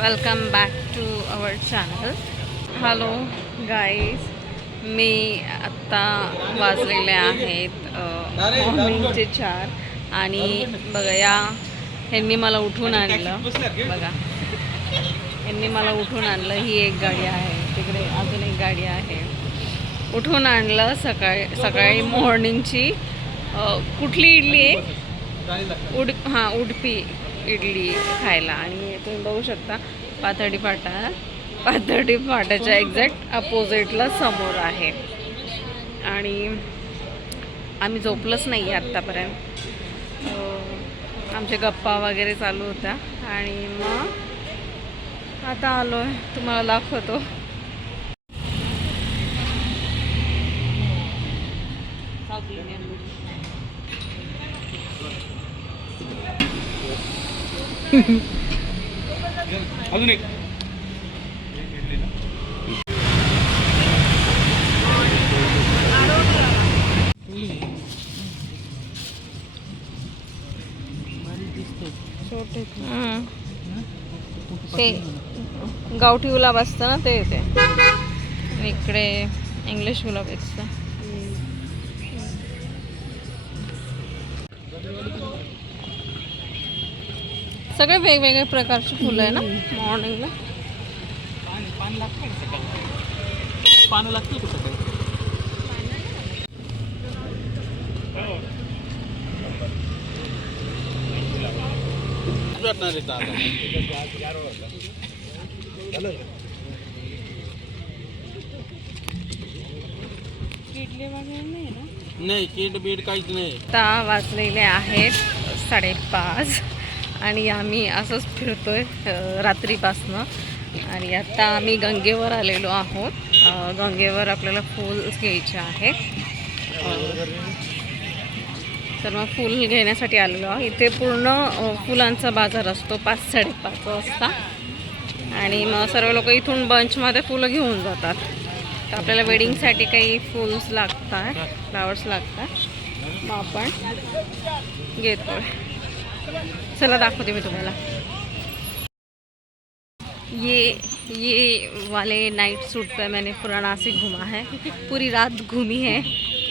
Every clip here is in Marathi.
Welcome back to our channel. Hello guys, मी आत्ता वाजलेले आहेत मॉर्निंगचे 4 आणि बघा ह्यांनी मला उठून आणलं. बघा यांनी मला उठून आणलं. ही एक गाडी आहे, तिकडे अजून एक गाडी आहे. उठून आणलं सकाळी मॉर्निंगची कुठली इडली आहे? उडपी इडली खायला. आणि तुम्ही बघू शकता पाथर्डी फाट्याच्या एक्झॅक्ट अपोजिटला समोर आहे. आणि आम्ही झोपलंच नाही आहे आत्तापर्यंत. आमच्या गप्पा वगैरे चालू होत्या आणि मग आता आलो आहे, तुम्हाला दाखवतो. अजून एक ते गावठी गुलाब असतं ना, ते येते इकडे इंग्लिश गुलाब असतं. सगळे वेगवेगळे प्रकारचे फुलं आहे ना मॉर्निंगला. पानं लागतं का सकाळी? नाही, किड बीड काहीच नाही. आता वाजलेले आहेत 5:30 आणि आम्ही असंच फिरतोय रात्रीपासनं. आणि आता आम्ही गंगेवर आलेलो आहोत. गंगेवर आपल्याला फूल घ्यायचे आहे, तर मग फूल घेण्यासाठी आलेलो आहोत. इथे पूर्ण फुलांचा बाजार असतो 5-5:30 वाजता. आणि मग सर्व लोक इथून बंचमध्ये फुलं घेऊन जातात. तर आपल्याला वेडिंगसाठी काही फुल्स लागतात, फ्लावर्स लागतात, मग आपण घेतोय. चला दाखवते मी तुम्हाला. ये वाले नाइट सूट पे मैंने पूरा नासिक घूमा है, पूरी रात घूमी है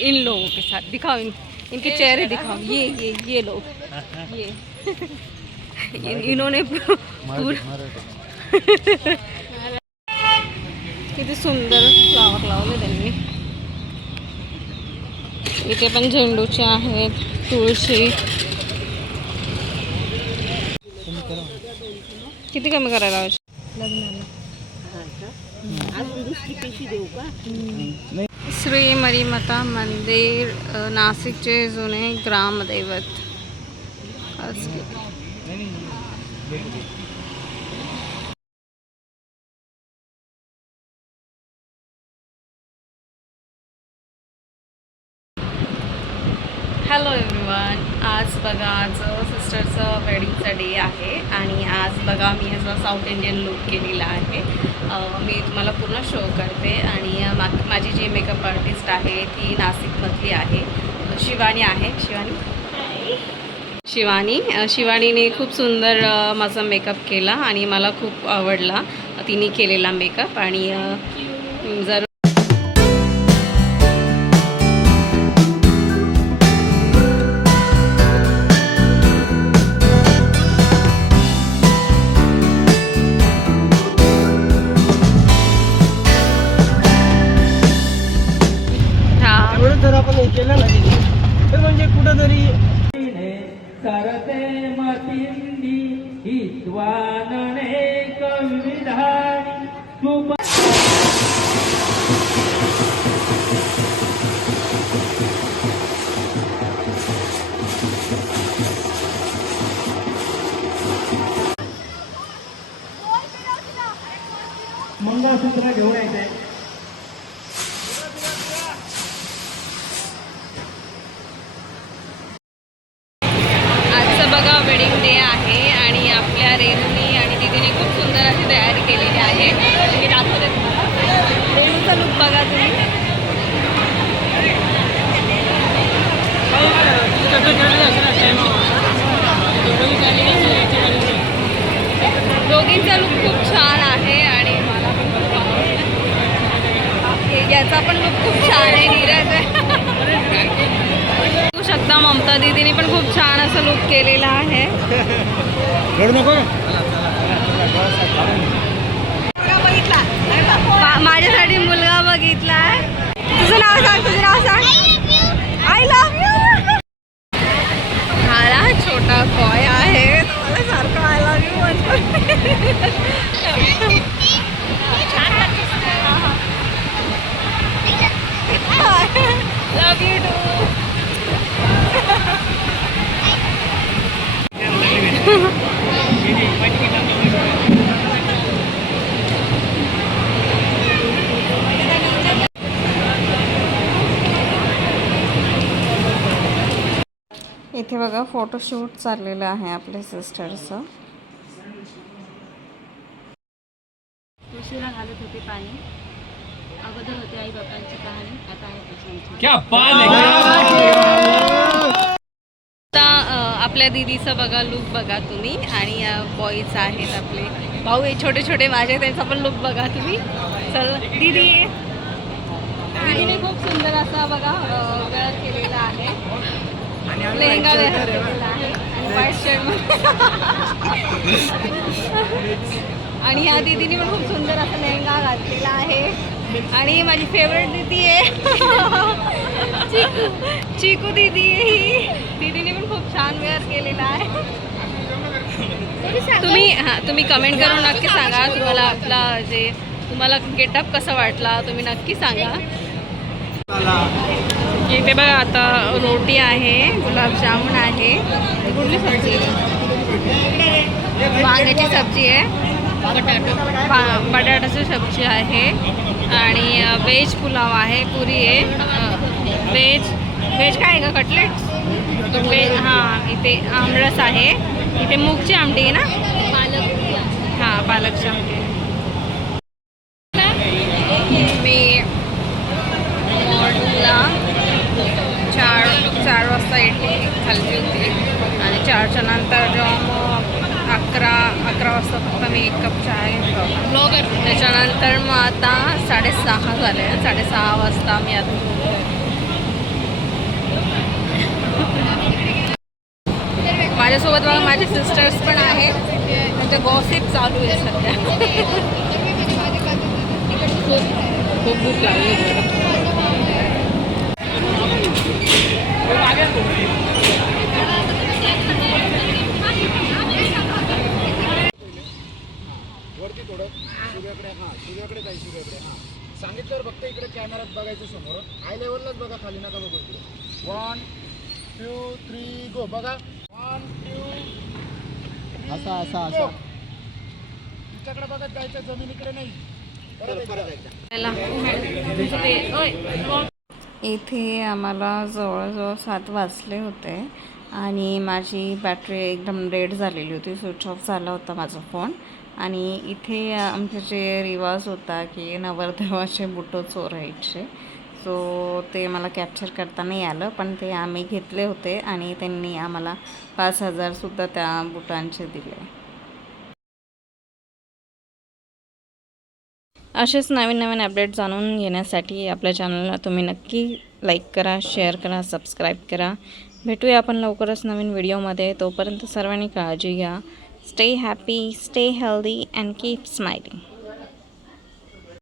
इन लोगों के साथ. दिखाओ इनके चेहरे दिखाओ. ये लोग ये इन्होंने पूरा किती सुंदर फ्लावर लावले त्यांनी. इथे पण झेंडूचे आहेत, तुळशी. किती कमी करायला हवं श्री मरीमाता मंदिर, नाशिकचे जुने ग्रामदैवत. हॅलो एव्हरीवन, आज बघा आज सिस्टरचं वेडिंगचा डे आहे. आणि आज बघा मी असं साऊथ इंडियन लुक केलेला आहे. मी तुम्हाला पूर्ण शो करते. आणि माझी जी मेकअप आर्टिस्ट आहे ती नाशिकमधली आहे, शिवानी आहे. शिवानीने खूप सुंदर माझा मेकअप केला आणि मला खूप आवडला तिने केलेला मेकअप. आणि जर आपण केलं ना ते म्हणजे कुठंतरी करते मातिंदी हित्वानने कविधानी मंगळसूत्र घेऊन यायचंय. बघा वेडिंग डे आहे आणि आपल्या रेणूनी आणि दीदीने खूप सुंदर अशी तयारी केलेली आहे. मी दाखवते तुम्हाला. रेणूचा लुक बघा तुम्ही. दोघींचा लुक खूप खूप छान आहे नीरज बघू शकता ममता दीदीने पण खूप छान असं लुक केलेला आहे. माझ्यासाठी मुलगा बघितलाय. तुझं नाव सांग, तुझं नाव सांग. I love you. हा छोटा बॉय आहे, मला सारखं आय लव्ह यू म्हणतो. Love you too. इथे बघा फोटोशूट चाललेलं आहे आपल्या सिस्टरचं. उशिरा घालत होते पाणी. अगोदर होते आई बाबांची कहाणी, आता आहे प्रशांतची. क्या बात है. आता आपल्या दीदीचं बघा लुक बघा तुम्ही. आणि बॉईज आहेत आपले भाऊ हे छोटे छोटे माझे, त्यांचा पण लुक बघा तुम्ही. चल दीदी. दीदीने खूप सुंदर असा बघा वेअर केलेला आहे. लेहंगा वेअर केलेला आहे आणि व्हाईट शर्ट. आणि ह्या दीदीने पण खूप सुंदर असा लेहंगा घातलेला आहे. आणि माझी फेवरेट दीदी आहे चिकू दीदी आहे ही. दीदीने पण खूप छान वेअर केलेला आहे. तुम्ही कमेंट करून नक्की सांगा तुम्हाला आपला जे तुम्हाला गेटअप कसा वाटला, तुम्ही नक्की सांगा. इथे बघा आता रोटी आहे, गुलाबजामुन आहे. कुठली सब्जी आहे? वांग्याची सब्जी आहे, बटाट्याची सब्जी आहे आणि व्हेज पुलाव आहे, पुरी आहे. व्हेज काय आहे का कटलेट व्हेज. हां इथे आमरस आहे. इथे मूगची आमटी आहे ना, हां पालकची आमटी. मी मॉर्निंगला 4 वाजता इडली खाल्ली होती आणि 4च्या नंतर जेव्हा मग 11 वाजता फक्त मी 1 कप चहा घेतला. त्याच्यानंतर मग आता 6:30 झाले. 6:30 वाजता मी आता माझ्यासोबत बघा माझे सिस्टर्स पण आहेत. त्यांचं गॉसिप चालू आहे सध्या. खूप भूक लागली. वरती थोडं सूर्याकडे. हां सूर्याकडे जाईल, सूर्याकडे. हां सांगितल्यावर फक्त इकडे कॅमेऱ्यात बघायचं समोर. आय लेवललाच बघा, खाली नका बघू इकडे. 1 2 3 गो. बघा 1 2 असा असा असा. तिच्याकडे बघत जायचं, जमिनीकडे नाही. इथे आम्हाला जवळजवळ 7 वाजले होते आणि माझी बॅटरी एकदम डेड झालेली होती. स्विच ऑफ झाला होता माझा फोन. आणि इथे आमचे जे रिवाज होता की नवरदेवाचे बुटं चोरायचे, सो ते मला कॅप्चर करता नाही आलं, पण ते आम्ही घेतले होते आणि त्यांनी आम्हाला 5,000सुद्धा त्या बुटांचे दिले. असेच नवीन नवीन अपडेट जाणून घेण्यासाठी आपल्या चॅनलला तुम्ही नक्की लाईक करा, शेअर करा, सबस्क्राईब करा. भेटूया आपण लवकरच नवीन व्हिडिओमध्ये. तोपर्यंत सर्वांनी काळजी घ्या. Stay happy, stay healthy and keep smiling.